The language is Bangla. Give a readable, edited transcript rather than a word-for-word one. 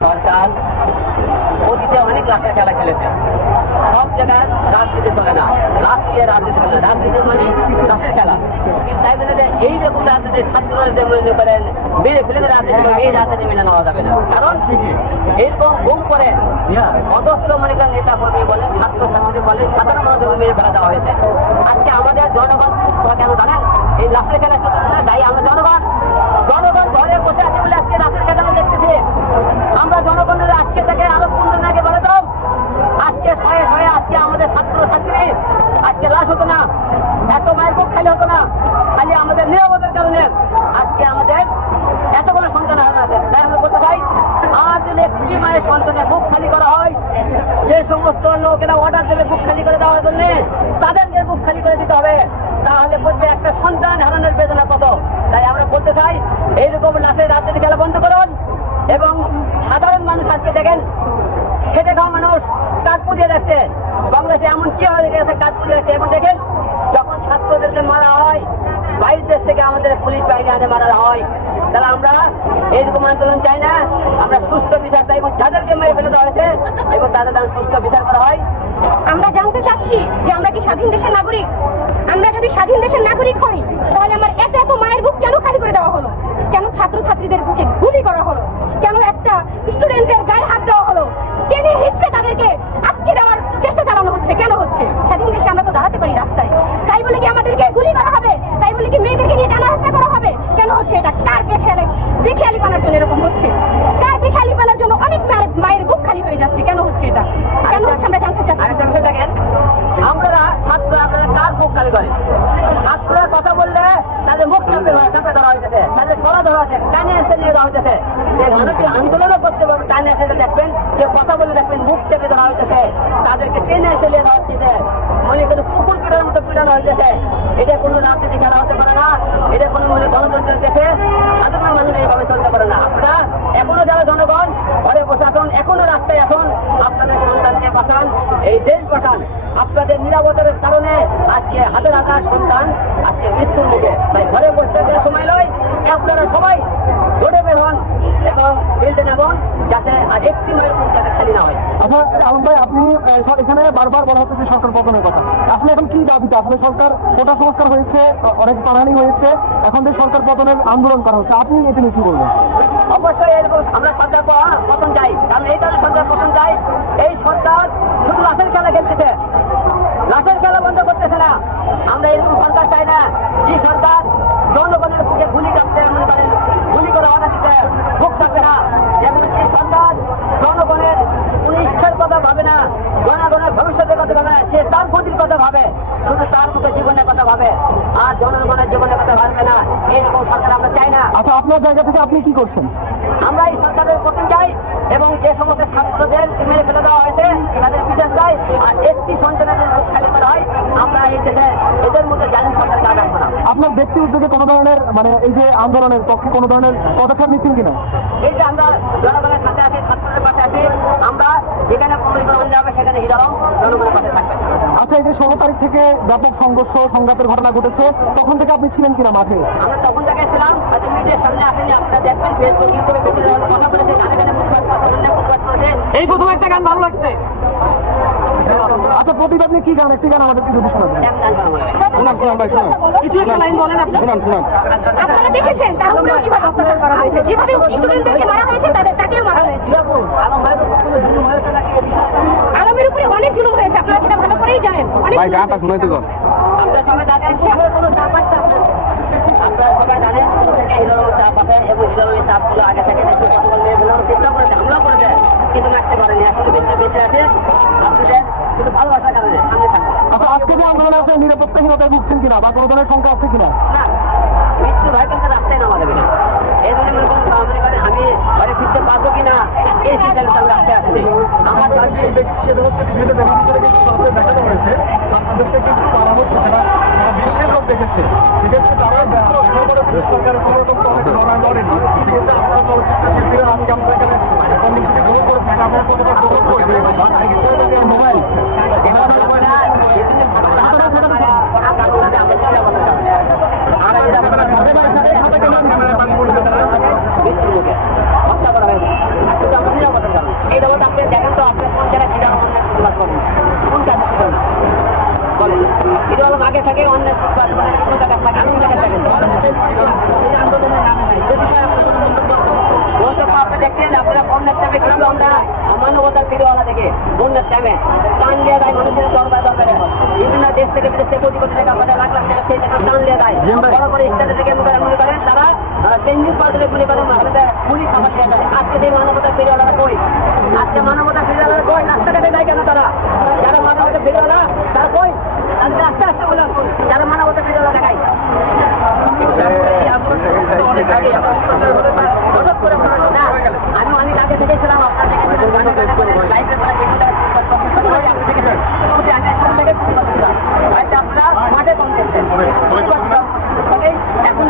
সরকার অতীতে অনেক লাখের খেলা খেলেছে, সব জায়গায় রাজনীতি চলে না, রাষ্ট্রীয় রাজনীতি চলে, রাজনীতি মানে লাখের খেলা। কিন্তু তাই বলে এইরকম রাজনীতি ছাত্ররা যে মনে করেন মেরে ফেলে রাজনীতি, এই রাজনীতি মেনে নেওয়া যাবে না। কারণ এরকম গুম করে অদস্য মনে করেন নেতা কর্মী বলেন, ছাত্র ছাত্রী বলেন, সাধারণ মানুষকে মেরে ফেলা দেওয়া হয়েছে। আজকে আমাদের জনগণ কেন জানেন এই লাখের খেলা চলছে না, তাই আমরা জনগণ ঘরে বসে আছে বলে আজকে রাতের খেলা দেখতেছি। আমরা জনগণের আজকে থেকে আরো 15 দিন আগে বলে দাও, আজকে শয়ে শয়ে আজকে আমাদের ছাত্র ছাত্রী আজকে লাশ হতো না, এত মায়ের বুক খালি হতো না, খালি আমাদের নিরাপত্তার কারণে আজকে আমাদের এতগুলো সন্তান হারানো আছে। তাই আমরা বলতে চাই, আর যদি একটি মায়ের সন্তানের বুক খালি করা হয়, যে সমস্ত লোকেরা অর্ডার দেবে বুক খালি করে দেওয়ার জন্য, তাদেরকে বুক খালি করে দিতে হবে। তাহলে বলবে একটা সন্তান হারানোর বেদনা কত। তাই আমরা বলতে চাই, এইরকম লাশের রাজনীতি খেলা বন্ধ করুন। এবং সাধারণ মানুষ আজকে দেখেন, খেটে খাওয়া মানুষ কাজ পুড়িয়ে যাচ্ছে। বাংলাদেশে এমন কি হয়ে গেছে, কাজ পুড়িয়ে যাচ্ছে। এখন দেখেন, যখন ছাত্রদেরকে মারা হয়, বাইরের দেশ থেকে আমাদের পুলিশ বাহিনী আনে মারা হয়। তাহলে আমরা এইরকম আন্দোলন চাই না, আমরা সুস্থ বিচার চাই। এবং যাদেরকে মেরে ফেলে দেওয়া হয়েছে এবং তাদের সুস্থ বিচার করা হয়। আমরা জানতে চাচ্ছি যে আমরা কি স্বাধীন দেশের নাগরিক? আমরা যদি স্বাধীন দেশের নাগরিক হই, তাহলে আমার এত এত মায়ের বুক কেন খালি করে দেওয়া হলো? কেন ছাত্রছাত্রীদের বুকে গুলি করা হলো? কেন একটা স্টুডেন্টের গায়ে হাত দেওয়া হলো? টেনে হিচড়ে তাদেরকে আটকে দেওয়ার চেষ্টা চালানো হচ্ছে? কেন হচ্ছে? স্বাধীন দেশে আমরা তো দাঁড়াতে পারি রাস্তায়, তাই বলে কি আমাদেরকে গুলি করা হবে? তাই বলে কি মেয়েদেরকে নিয়ে টানা হেঁচড়া করা হবে? কেন হচ্ছে এটা? কার বেখেয়ালি পানার জন্য এরকম হচ্ছে? কার বেখেয়ালি পানার জন্য অনেক মায়ের বুক খালি হয়ে যাচ্ছে? কেন হচ্ছে এটা? কেন হচ্ছে আমরা জানতে চাচ্ছি। আরেকটা বিষয় দেখেন, আমরা ছাত্ররা আপনারা কার মুখ খালি করে? ছাত্ররা কথা বললে তাদের মুখ চাপে ধরা হয়েছে, তাদের গলা ধরা হয়েছে, টানে এসে নিয়ে দেওয়া হয়েছে। মানুষের আন্দোলনও করতে পারবে, টানে এসে দেখবেন, যে কথা বলে দেখবেন মুখ চেপে ধরা হয়েছে, তাদেরকে টেনে এসে নিয়ে দেওয়া হচ্ছে। মনে করে কুকুর পিটার মতো পিটানো হয়েছে। এটা কোনো রাজনীতি খেলা হতে পারে না, এটা কোনো মনে গণতন্ত্রের দেশে সাধারণ মানুষ এইভাবে চলতে পারে না। আপনারা এখনো যারা জনগণ ঘরে বসে আসুন, এখনো রাস্তায় আসুন, আপনাদের সন্তানকে পাঠান, এই দেশ পাঠান। আপনাদের নিরাপত্তার কারণে আজকে হাজার হাজার সন্তান আজকে মৃত্যুর মুখে। তাই ঘরে বসতে সময় নয়, আপনারা সবাই দৌড়ে বের হন এবং ফিল্ডে যাবেন, যাতে আর একটি মায়ের মুখ যাতে খালি না হয়। আচ্ছা আলম ভাই, আপনি এখানে বারবার বলা হচ্ছে যে সরকার পতনের কথা, আপনি এখন কি দাবিতে? আসলে সরকার কোটা সংস্কার হয়েছে, অনেক প্রাণহানি হয়েছে, এখন যে সরকার পতনের আন্দোলন করা হচ্ছে, আপনি এতে নিয়ে কি বলবেন? অবশ্যই এরকম আমরা সরকার পতন চাই, কারণ এই কারণে সরকার পতন চাই, এই সরকার শুধু লাশের খেলা খেলতেছে, লাশের খেলা বন্ধ করতেছে না। আমরা এরকম সরকার চাই না, যে সরকার জনগণের বুকে গুলি কাটতে মনে করেন, গুলি করে অর্ডার দিতে বুক কাঁপে না। যেমন এই সরকার জনগণের কোনো ইচ্ছার কথা ভাবে না, জনগণের ভবিষ্যতের কথা ভাবে না, সে তার গতির কথা ভাবে, শুধু তার মুখে জীবনের কথা ভাবে, আর জনগণের জীবনের কথা ভাববে না। এইরকম সরকার আমরা চাই না। আচ্ছা, আপনার জায়গা থেকে আপনি কি করছেন? আমরা এই সরকারের পতন চাই এবং যে সমস্ত ছাত্রদের মেরে ফেলে দেওয়া হয়েছে তাদের বিচার চাই। আর একটি সন্তানের বুক খালি করা হয়, আমরা এই দেশে এদের মধ্যে জালিম সরকারকে আর রাখবো না। আপনার ব্যক্তি উদ্যোগে কোনো ধরনের এই যে আন্দোলনের পক্ষে কোনো ধরনের পদক্ষেপ নিচ্ছেন কিনা? এই যে আমরা জনগণের সাথে আছি, ছাত্রদের পাশে আছি, আমরা যেখানে কমিউনিকরণ যাবে সেখানে হিরো জনগণের পাশে থাকবে। আচ্ছা, এই যে 16 তারিখ থেকে ব্যাপক সংঘর্ষ সংঘাতের ঘটনা ঘটেছে, তখন থেকে আপনি ছিলেন কিনা মাঠে? আমরা তখন থেকে ছিলাম, হয়তো মিডিয়ার সামনে আসেনি, আপনারা দেখবেন ফেসবুক ইউটিউবে কথা বলেছে, গানে গানে প্রতিবাদ করেছে। এই প্রথম একটা গান ভালো লাগছে। আচ্ছা, প্রতিবাদ নিয়ে কি গান? একটি গান আমাদের কিছু শোনাবেন। কিছু একটা লাইন বলেন আপনি। আপনারা দেখেছেন তার উপরেও কিভাবে অত্যাচার করা হয়েছে, যেভাবে স্টুডেন্টদেরকে মারা হয়েছে তাকেও মারা হয়েছে। আলমের উপরে অনেক জুলুম হয়েছে, আপনারা সেটা ভালো করেই জানেন। ভাই, গানটা শুনাইতে কর। আমরা সবাই জানেন সেভাবে কোনো চাপ আসছে আপনারা সবাই জানেন হিরোর চাপ আছে এবং হিরোর চাপগুলো আগে থেকে চেষ্টা করেছে, হামলা করেছে, কিন্তু মারতে পারেনি। এখন বেঁচে আছে আপনাদের শুধু ভালোবাসার কারণে সামনে থাকবে। আচ্ছা, আজকে যে আন্দোলন আছে, নিরাপত্তাহীনতায় ভুগছেন কিনা বা কোনো ধরনের শঙ্কা আছে কিনা? না, মৃত্যু ভয় কিন্তু রাস্তায় নামা দেবে না। এই জন্য মনে করেন আমি ঘরে ফিরতে পারবো কিনা, এই সিদ্ধান্ত আমি রাস্তায় আসিনি। আমার সেটা হচ্ছে বিভিন্ন ব্যবস্থা করে কিন্তু দেখানো হয়েছে, ছাত্রদেরকে কিন্তু মারা হচ্ছে, সেটা বিশ্বের লোক দেখেছে। সেক্ষেত্রে তারা সরকারের ক্ষমতা অনেক লড়াই লড়েনি। সেক্ষেত্রে আপনারা চলচ্চিত্র শিল্পীরা আজকে আমাদের এখানে কর্মসূচি গ্রহণ করেছেন, আপনারা কতটা গ্রহণ করবেন? মোবাইল হত্যা করা হয়েছে। আলম আগে থাকে অন্য আন্দোলনের নামে নাই যে বিষয়ে আপনি দেখছেন আপনারা বন্যার টাইমে কিন্তু আমরা মানবতার ফিরওয়ালা থেকে বন্যার টাইমে টান দিয়ে দেয় মানুষের দরকারে বিভিন্ন দেশ থেকে বিদেশ থেকে কোটি কোটি টাকা আমাদের লাখ লাখ টাকা সেই টাকা টান দিয়ে দেয় বড় বড় স্টেটে থেকে মনে করেন তারা চেঞ্জিং পার্সেলে গুলি করেন গুলি খাবার দিয়ে দেয় আজকে সেই মানবতার ফিরওয়ালারা কই আজকে মানবতার ফিরওয়ালারা কই রাস্তাঘাটে যায় কেন তারা যারা মানবতার ফিরওয়ালা তারা কই তাদের আস্তে আস্তে বললাম যারা মানবতার ফিরওয়ালা দেখায় আমি অনেক আগে থেকে ছিলাম আপনারা মাঠে কম দেখছেন এখন